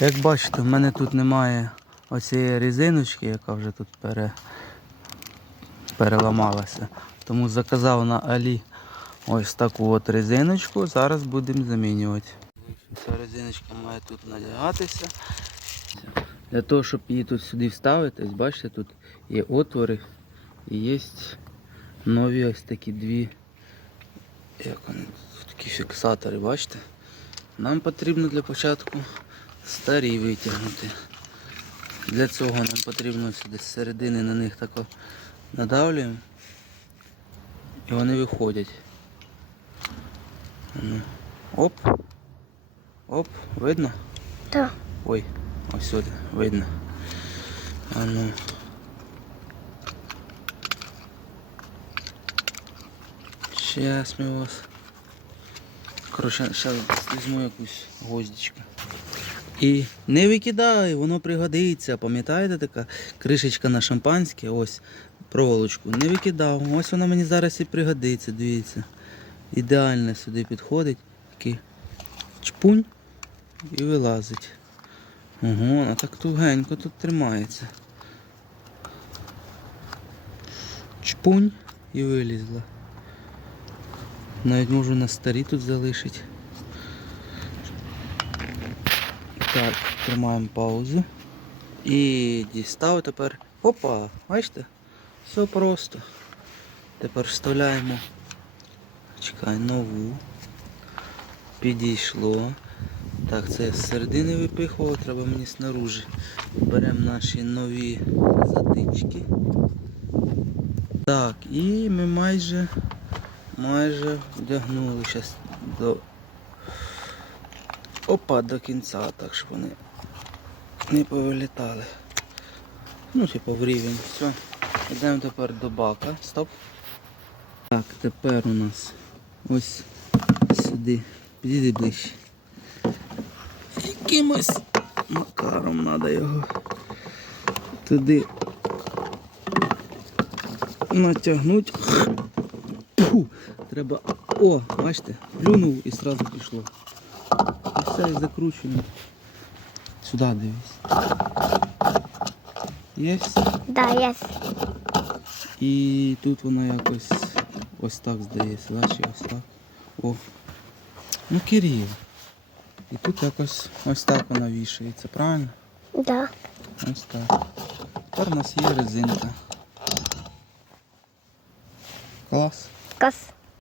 Як бачите, в мене тут немає оцієї резиночки, яка вже тут пере... переламалася. Тому заказав на Алі ось таку от резиночку. Зараз будемо замінювати. Ця резиночка має тут надягатися. Для того, щоб її тут сюди вставити, бачите, тут є отвори і є нові ось такі дві як вони, такі фіксатори, бачите? Нам потрібно для початку старі витягнути. Для цього нам потрібно сюди з середини на них тако надавлюємо і вони виходять. Ну, Оп. Оп, видно? Так. Ой, ось сюди, видно. А ну. Щас ми вас. Коротше, зараз візьму якусь гвоздичку. І не викидай, воно пригодиться. Пам'ятаєте така кришечка на шампанське, ось проволочку. Не викидав. Ось вона мені зараз і пригодиться, дивіться. Ідеально сюди підходить. Такий чпунь і вилазить. Ого, а так тугенько тут тримається. Чпунь і вилізла. Навіть можу на старі тут залишити. Так, тримаємо паузу. І дістав тепер. Опа, бачите? Все просто. Тепер вставляємо. Чекай, нову. Підійшло. Так, це з середини випихував, треба мені снаружи. Беремо наші нові затички. Так, і ми майже майже вдягнули зараз до опа до кінця, так щоб вони не повилітали. Ну, типу в рівень. Все. Йдемо тепер до бака. Стоп. Так, тепер у нас ось сюди. Підійди ближче. Якимось макаром треба його туди натягнути. Треба. О, бачите, плюнув і одразу пішло. І все, і закручуємо. Сюди дивись. Є. Да, є. І тут воно якось ось так здається, да? чи ось так. О. Ну, Кирил. І тут якось ось так вона вішається, правильно? Да. Ось так. Тепер у нас є резинка. Клас. Кас.